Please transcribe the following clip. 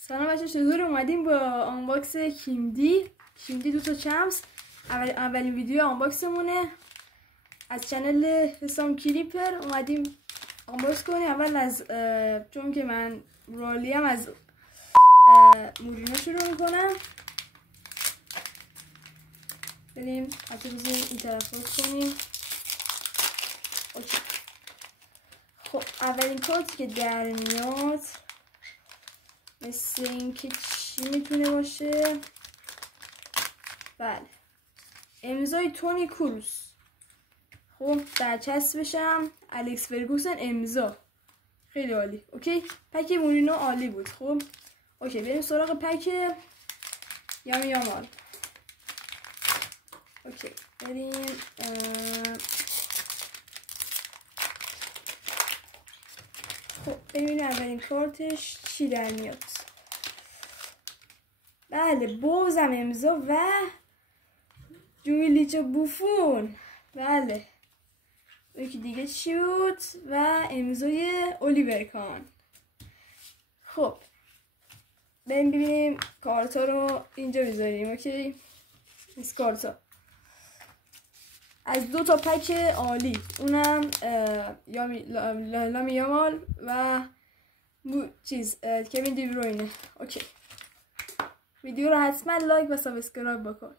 سلام بچه، چطور اومدیم با آنباکس کیمدی 2 تا چمس. اولین ویدیو آنباکسمونه از چنل حسام کلیپر. اومدیم آنباکس کنیم. اول از چون که من رالیم از مورینو شروع میکنم. بریم حتی بزنیم این طرف رو کنیم. اوکی. خب اولین کارتی که در میاد مثل این که چی میتونه باشه؟ بله، امضای تونی کروس. خب برچسبش هم الکس فرگوسن امضا. خیلی عالی. اوکی، پک مورینو عالی بود. خب اوکی، بریم سراغ پک یامال. اوکی بریم. خب ببینیم اولین کارتش چی در میاد. بله، بوزم امضا و جویلیچو بوفون. بله، یکی دیگه چی بود؟ و امضای الیور کان. خب بریم ببینیم کارتا رو اینجا بذاریم. اوکی، این کارتا از 2 تا پک عالی، اونم لامی یامال و کوین دی بروینه. اوکی، ویدیو رو حتما لایک و سابسکرایب بکن.